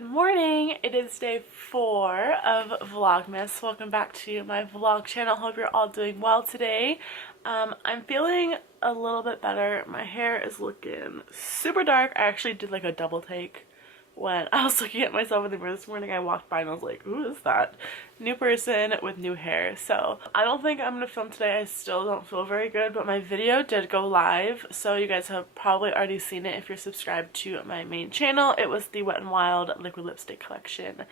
Good morning. It is day 4 of Vlogmas. Welcome back to my vlog channel. Hope you're all doing well today. I'm feeling a little bit better. My hair is looking super dark. I actually did like a double take when I was looking at myself in the mirror this morning. I walked by and I was like, who is that? New person with new hair. So I don't think I'm gonna film today. I still don't feel very good, but my video did go live, so you guys have probably already seen it if you're subscribed to my main channel. It was the Wet n Wild liquid lipstick collection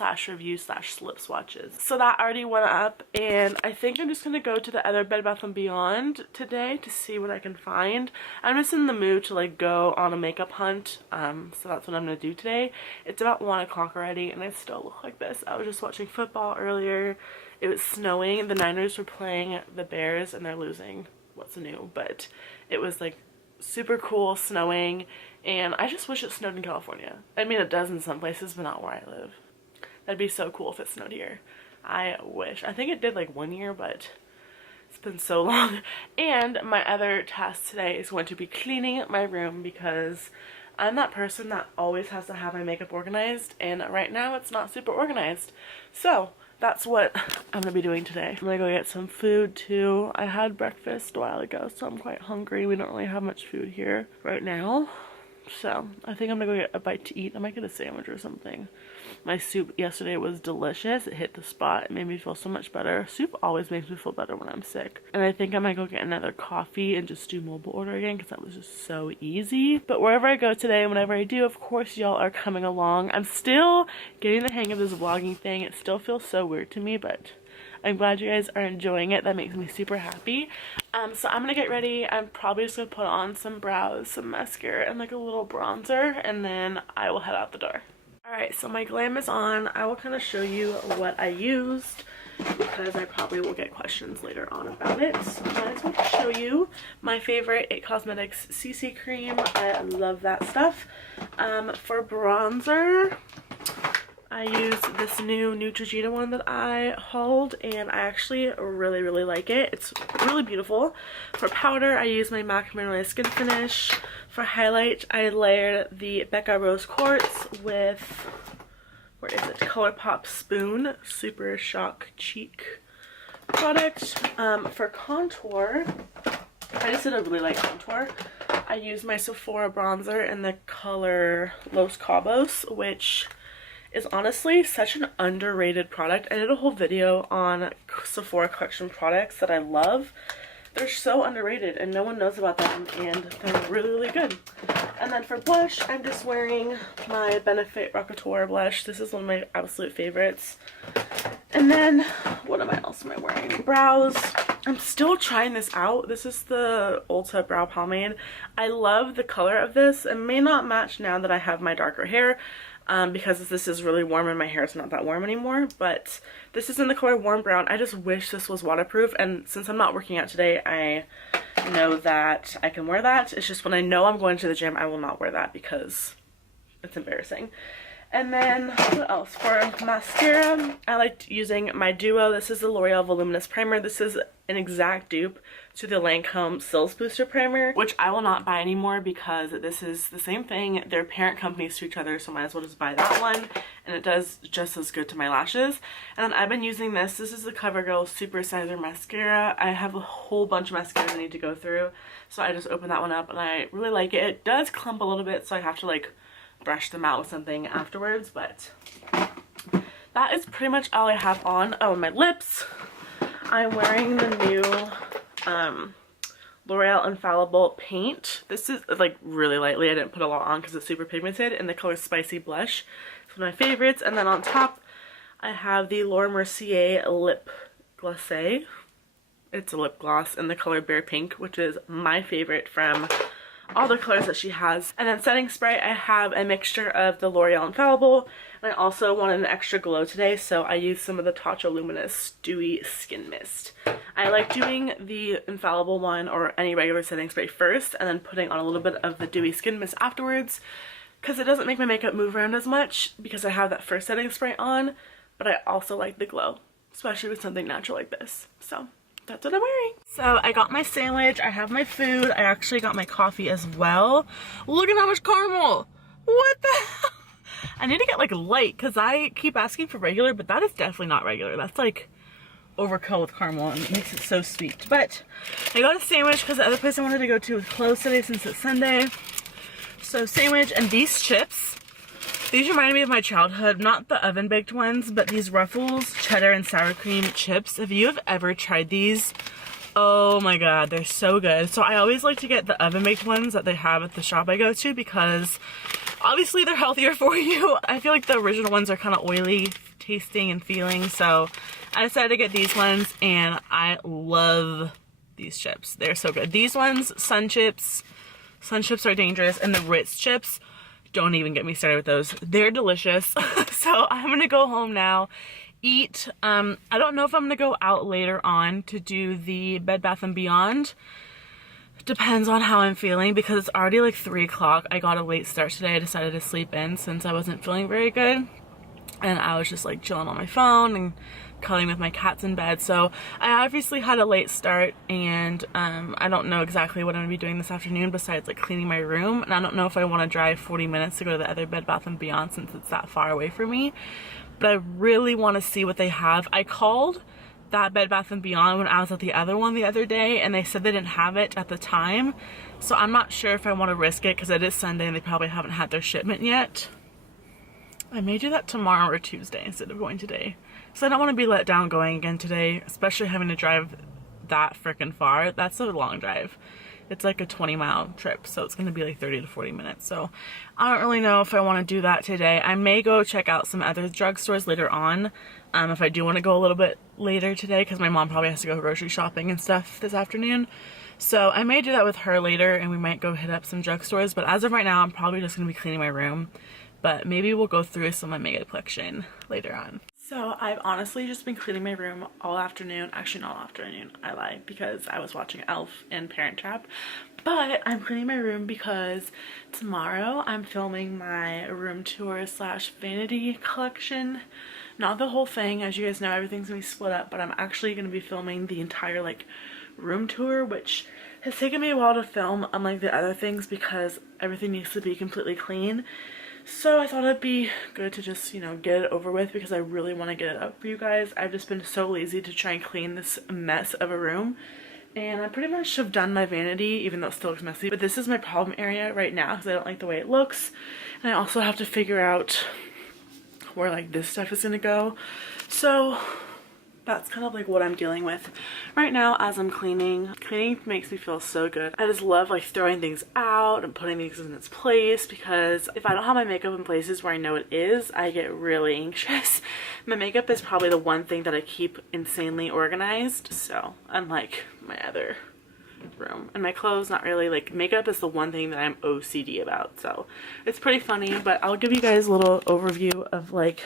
/ review / lip swatches. So that already went up, and I think I'm just gonna go to the other Bed Bath & Beyond today to see what I can find. I'm just in the mood to like go on a makeup hunt, so that's what I'm gonna do today. It's about 1 o'clock already and I still look like this. I was just watching football earlier. It was snowing. The Niners were playing the Bears and they're losing. What's new? But it was like super cool snowing, and I just wish it snowed in California. I mean, it does in some places, but not where I live. That'd be so cool if it snowed here. I wish. I think it did like 1 year, but it's been so long. And my other task today is going to be cleaning my room, because I'm that person that always has to have my makeup organized, and right now it's not super organized. So that's what I'm gonna be doing today. I'm gonna go get some food too. I had breakfast a while ago, so I'm quite hungry. We don't really have much food here right now. So I think I'm gonna go get a bite to eat. I might get a sandwich or something. My soup yesterday was delicious. It hit the spot. It made me feel so much better. Soup always makes me feel better when I'm sick. And I think I might go get another coffee and just do mobile order again, because that was just so easy. But wherever I go today, whenever I do, of course y'all are coming along. I'm still getting the hang of this vlogging thing. It still feels so weird to me, but I'm glad you guys are enjoying it. That makes me super happy. So I'm gonna get ready. I'm probably just gonna put on some brows, some mascara, and like a little bronzer, and then I will head out the door. Alright, so my glam is on. I will kind of show you what I used, because I probably will get questions later on about it. So I just want to show you my favorite IT Cosmetics CC cream. I love that stuff. For bronzer, I used this new Neutrogena one that I hauled, and I actually really like it. It's really beautiful. For powder, I used my MAC Mineral Skin Finish. For highlight, I layered the Becca Rose Quartz with, where is it, ColourPop Spoon Super Shock Cheek product. For contour, I just did a really light contour. I used my Sephora bronzer in the color Los Cabos, which is honestly such an underrated product. I did a whole video on Sephora collection products that I love. They're so underrated and no one knows about them, and they're really good. And then for blush, I'm just wearing my Benefit Rockateur blush. This is one of my absolute favorites. And then what else am I wearing? Brows. I'm still trying this out. This is the Ulta Brow Pomade. I love the color of this. It may not match now that I have my darker hair, because this is really warm and my hair is not that warm anymore, but this is in the color Warm Brown. I just wish this was waterproof, and since I'm not working out today, I know that I can wear that. It's just when I know I'm going to the gym, I will not wear that because it's embarrassing. And then what else? For mascara, I liked using my Duo. This is the L'Oreal Voluminous Primer. This is an exact dupe to the Lancome Cils Booster Primer, which I will not buy anymore because this is the same thing. They're parent companies to each other, so might as well just buy that one, and it does just as good to my lashes. And then I've been using this. This is the CoverGirl Super Sizer Mascara. I have a whole bunch of mascaras I need to go through, so I just opened that one up and I really like it. It does clump a little bit, so I have to like brush them out with something afterwards, but that is pretty much all I have on. Oh, and my lips. I'm wearing the new L'Oreal Infallible Paint. This is like really lightly. I didn't put a lot on because it's super pigmented, in the color Spicy Blush. It's one of my favorites. And then on top, I have the Laura Mercier Lip Glacé. It's a lip gloss in the color Bare Pink, which is my favorite from all the colors that she has. And then setting spray, I have a mixture of the L'Oreal Infallible, and I also wanted an extra glow today, so I used some of the Tatcha Luminous Dewy Skin Mist. I like doing the Infallible one or any regular setting spray first, and then putting on a little bit of the Dewy Skin Mist afterwards, because it doesn't make my makeup move around as much because I have that first setting spray on, but I also like the glow, especially with something natural like this. So that's what I'm wearing. So I got my sandwich, I have my food, I actually got my coffee as well. Look at how much caramel! What the hell? I need to get like light because I keep asking for regular, but that is definitely not regular. That's like overkill with caramel and it makes it so sweet. But I got a sandwich because the other place I wanted to go to was closed today since it's Sunday. So sandwich, and these chips, these remind me of my childhood, not the oven baked ones, but these Ruffles cheddar and sour cream chips. If you have ever tried these, oh my god, they're so good. So I always like to get the oven baked ones that they have at the shop I go to because obviously they're healthier for you. I feel like the original ones are kind of oily tasting and feeling, so I decided to get these ones and I love these chips. They're so good. These ones, Sun chips are dangerous, and the Ritz chips, don't even get me started with those. They're delicious. So I'm gonna go home now, eat. I don't know if I'm gonna go out later on to do the Bed Bath & Beyond. Depends on how I'm feeling because it's already like 3 o'clock. I got a late start today. I decided to sleep in since I wasn't feeling very good. And I was just like chilling on my phone and cuddling with my cats in bed. So I obviously had a late start, and I don't know exactly what I'm gonna be doing this afternoon besides like cleaning my room. And I don't know if I want to drive 40 minutes to go to the other Bed Bath & Beyond since it's that far away from me. But I really want to see what they have. I called that Bed Bath & Beyond when I was at the other one the other day, and they said they didn't have it at the time. So I'm not sure if I want to risk it because it is Sunday and they probably haven't had their shipment yet. I may do that tomorrow or Tuesday instead of going today. So I don't want to be let down going again today, especially having to drive that freaking far. That's a long drive. It's like a 20-mile trip, so it's going to be like 30 to 40 minutes. So I don't really know if I want to do that today. I may go check out some other drugstores later on if I do want to go a little bit later today because my mom probably has to go grocery shopping and stuff this afternoon. So I may do that with her later, and we might go hit up some drugstores. But as of right now, I'm probably just going to be cleaning my room. But maybe we'll go through some of my makeup collection later on. So I've honestly just been cleaning my room all afternoon. Actually, not all afternoon, I lied, because I was watching Elf and Parent Trap. But I'm cleaning my room because tomorrow I'm filming my room tour / vanity collection. Not the whole thing, as you guys know, everything's gonna be split up, but I'm actually gonna be filming the entire like room tour, which has taken me a while to film, unlike the other things, because everything needs to be completely clean. So I thought it'd be good to just, you know, get it over with because I really want to get it up for you guys. I've just been so lazy to try and clean this mess of a room. And I pretty much have done my vanity, even though it still looks messy. But this is my problem area right now because I don't like the way it looks. And I also have to figure out where like this stuff is going to go. So that's kind of like what I'm dealing with right now as I'm cleaning. Cleaning makes me feel so good. I just love like throwing things out and putting things in its place because if I don't have my makeup in places where I know it is, I get really anxious. My makeup is probably the one thing that I keep insanely organized. So unlike my other room, and my clothes, not really. Like makeup is the one thing that I'm OCD about. So it's pretty funny, but I'll give you guys a little overview of like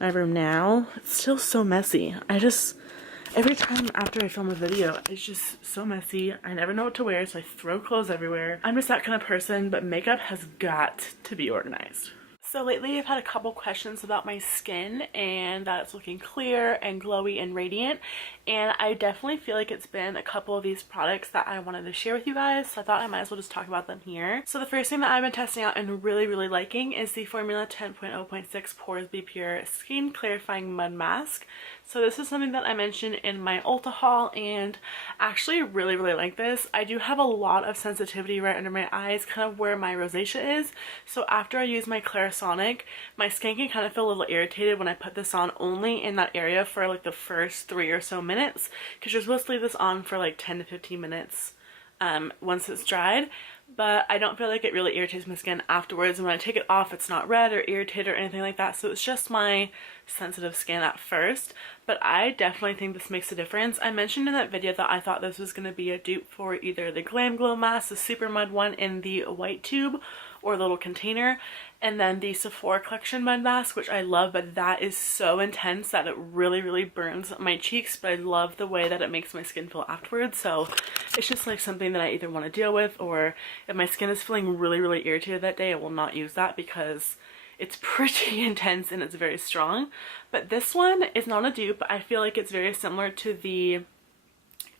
my room now. It's still so messy. Every time after I film a video, it's just so messy. I never know what to wear, so I throw clothes everywhere. I'm just that kind of person, but makeup has got to be organized. So lately I've had a couple questions about my skin and that it's looking clear and glowy and radiant, and I definitely feel like it's been a couple of these products that I wanted to share with you guys, so I thought I might as well just talk about them here. So the first thing that I've been testing out and really liking is the Formula 10.0.6 Pores Be Pure Skin Clarifying Mud Mask. So this is something that I mentioned in my Ulta haul, and actually really like this. I do have a lot of sensitivity right under my eyes, kind of where my rosacea is. So after I use my Clarisonic, my skin can kind of feel a little irritated when I put this on only in that area for like the first 3 or so minutes, because you're supposed to leave this on for like 10 to 15 minutes once it's dried. But I don't feel like it really irritates my skin afterwards, and when I take it off it's not red or irritated or anything like that. So it's just my sensitive skin at first, but I definitely think this makes a difference. I mentioned in that video that I thought this was going to be a dupe for either the Glam Glow mask, the Super Mud one in the white tube or the little container, and then the Sephora collection mud mask, which I love, but that is so intense that it really burns my cheeks. But I love the way that it makes my skin feel afterwards, so it's just like something that I either want to deal with, or if my skin is feeling really irritated that day, I will not use that because it's pretty intense and it's very strong. But this one is not a dupe. I feel like it's very similar to the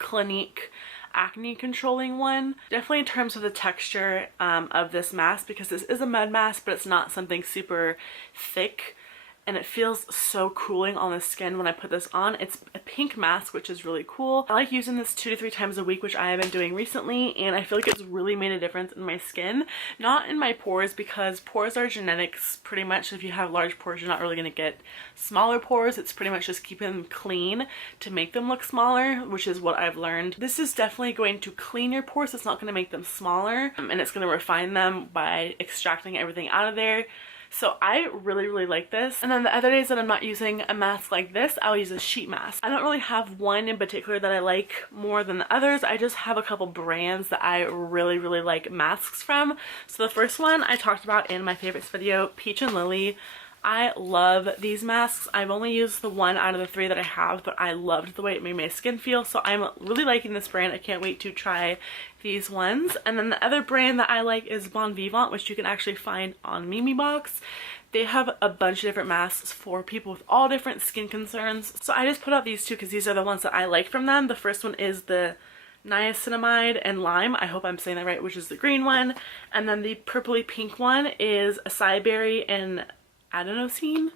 Clinique acne controlling one. Definitely in terms of the texture of this mask, because this is a mud mask, but it's not something super thick. And it feels so cooling on the skin when I put this on. It's a pink mask, which is really cool. I like using this 2 to 3 times a week, which I have been doing recently, and I feel like it's really made a difference in my skin. Not in my pores, because pores are genetics pretty much. If you have large pores, you're not really going to get smaller pores. It's pretty much just keeping them clean to make them look smaller, which is what I've learned. This is definitely going to clean your pores. It's not going to make them smaller, and it's going to refine them by extracting everything out of there. So I really like this. And then the other days that I'm not using a mask like this, I'll use a sheet mask. I don't really have one in particular that I like more than the others. I just have a couple brands that I really like masks from. So the first one I talked about in my favorites video, Peach and Lily. I love these masks. I've only used the one out of the 3 that I have, but I loved the way it made my skin feel. So I'm really liking this brand. I can't wait to try these ones. And then the other brand that I like is Bon Vivant, which you can actually find on MemeBox. They have a bunch of different masks for people with all different skin concerns. So I just put out these 2 because these are the ones that I like from them. The first one is the niacinamide and lime, I hope I'm saying that right, which is the green one. And then the purpley pink one is acai berry and adenosine.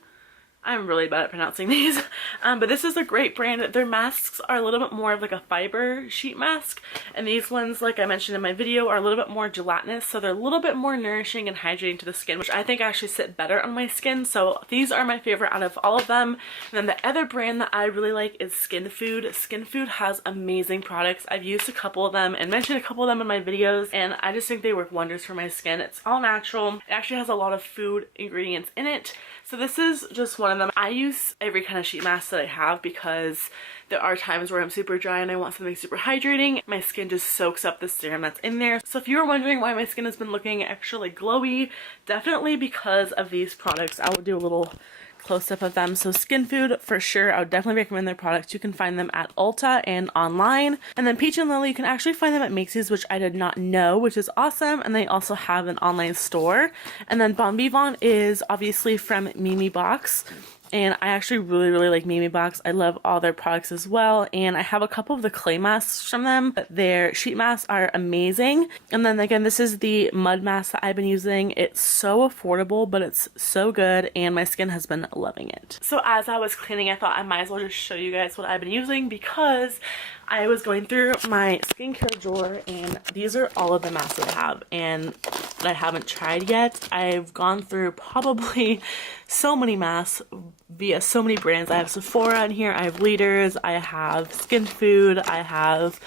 I'm really bad at pronouncing these, but this is a great brand. Their masks are a little bit more of like a fiber sheet mask, and these ones, like I mentioned in my video, are a little bit more gelatinous, so they're a little bit more nourishing and hydrating to the skin, which I think actually sit better on my skin. So these are my favorite out of all of them. And then the other brand that I really like is Skin Food. Skin Food has amazing products. I've used a couple of them and mentioned a couple of them in my videos, and I just think they work wonders for my skin. It's all natural. It actually has a lot of food ingredients in it. So this is just one of them. I use every kind of sheet mask that I have because there are times where I'm super dry and I want something super hydrating. My skin just soaks up the serum that's in there. So if you were wondering why my skin has been looking extra like glowy, definitely because of these products. I will do a little close-up of them. So Skin Food, for sure, I would definitely recommend their products. You can find them at Ulta and online. And then Peach and Lily, you can actually find them at Macy's, which I did not know, which is awesome. And they also have an online store. And then Bon Vivant is obviously from MemeBox. And I actually really like MemeBox. I love all their products as well. And I have a couple of the clay masks from them. Their sheet masks are amazing. And then again, this is the mud mask that I've been using. It's so affordable, but it's so good. And my skin has been loving it. So as I was cleaning, I thought I might as well just show you guys what I've been using, because I was going through my skincare drawer and these are all of the masks that I have and that I haven't tried yet. I've gone through probably so many masks via so many brands. I have Sephora in here, I have Leaders, I have Skin Food, I have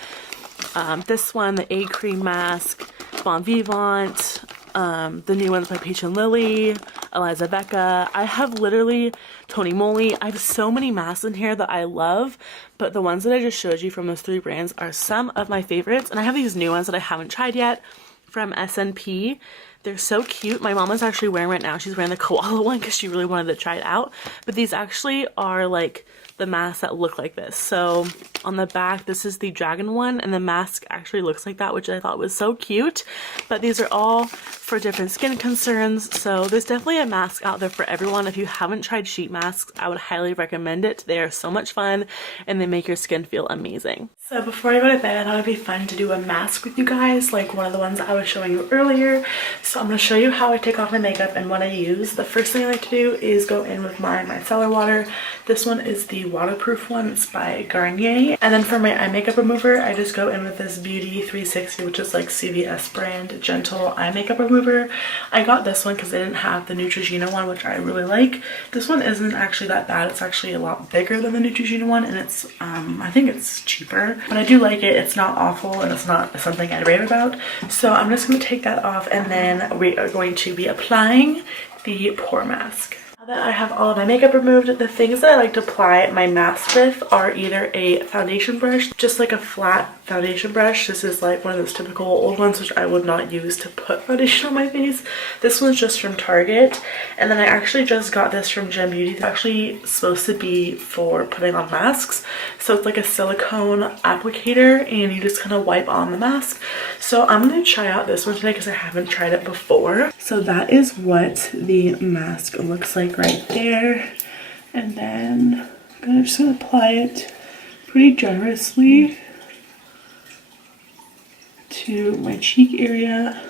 this one, the A Cream mask, Bon Vivant, the new ones by Peach and Lily, Eliza Becca. I have literally Tony Moly. I have so many masks in here that I love, but the ones that I just showed you from those 3 brands are some of my favorites. And I have these new ones that I haven't tried yet from SNP. They're so cute. My mom is actually wearing right now. She's wearing the koala one because she really wanted to try it out. But these actually are like the masks that look like this. So on the back, this is the dragon one, and the mask actually looks like that, which I thought was so cute. But these are all for different skin concerns, so there's definitely a mask out there for everyone. If you haven't tried sheet masks, I would highly recommend it. They are so much fun and they make your skin feel amazing. So before I go to bed, I thought it'd be fun to do a mask with you guys, like one of the ones that I was showing you earlier. So I'm going to show you how I take off my makeup and what I use. The first thing I like to do is go in with my micellar water. This one is the waterproof one. It's by Garnier. And then for my eye makeup remover, I just go in with this Beauty 360, which is like CVS brand gentle eye makeup remover. I got this one because they didn't have the Neutrogena one, which I really like. This one isn't actually that bad. It's actually a lot bigger than the Neutrogena one, and it's I think it's cheaper. But I do like it. It's not awful and it's not something I rave about. So I'm just going to take that off, and then we are going to be applying the pore mask. Now that I have all of my makeup removed, the things that I like to apply my mask with are either a foundation brush, just like a flat foundation brush. This is like one of those typical old ones which I would not use to put foundation on my face. This one's just from Target, and then I actually just got this from Gem Beauty. It's actually supposed to be for putting on masks, so it's like a silicone applicator and you just kind of wipe on the mask. So I'm going to try out this one today because I haven't tried it before. So that is what the mask looks like right there, and then I'm just going to apply it pretty generously. to my cheek area.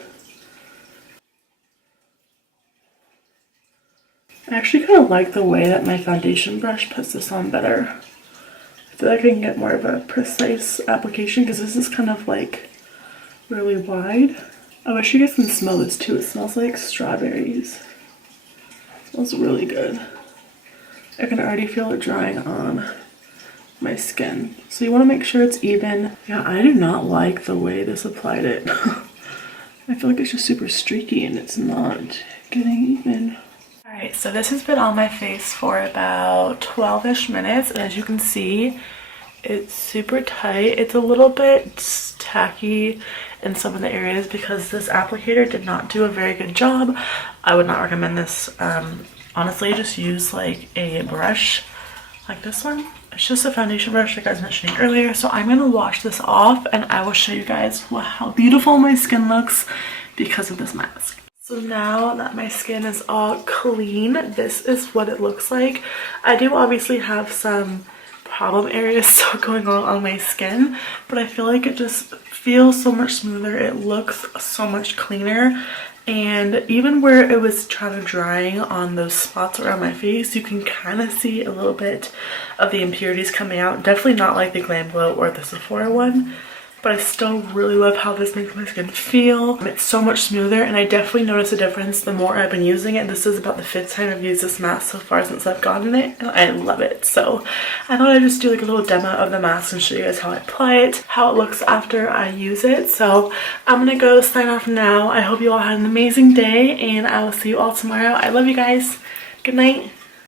I actually kind of like the way that my foundation brush puts this on better. I feel like I can get more of a precise application because this is kind of like really wide. I wish you guys can smell this too. It smells like strawberries. It smells really good. I can already feel it drying on my skin. So you want to make sure it's even. Yeah, I do not like the way this applied it. I feel like it's just super streaky and it's not getting even. Alright, so this has been on my face for about 12-ish minutes, and as you can see, it's super tight. It's a little bit tacky in some of the areas because this applicator did not do a very good job. I would not recommend this. Honestly, just use like a brush like this one. It's just a foundation brush like I was mentioning earlier. So I'm going to wash this off and I will show you guys how beautiful my skin looks because of this mask. So now that my skin is all clean, this is what it looks like. I do obviously have some problem areas still going on my skin, but I feel like it just feels so much smoother. It looks so much cleaner, and even where it was kind of drying on those spots around my face, you can kind of see a little bit of the impurities coming out. Definitely not like the Glam Glow or the Sephora one, but I still really love how this makes my skin feel. It's so much smoother, and I definitely notice a difference the more I've been using it. This is about the 5th time I've used this mask so far since I've gotten it, and I love it. So I thought I'd just do like a little demo of the mask and show you guys how I apply it, how it looks after I use it. So I'm gonna go sign off now. I hope you all had an amazing day, and I will see you all tomorrow. I love you guys. Good night.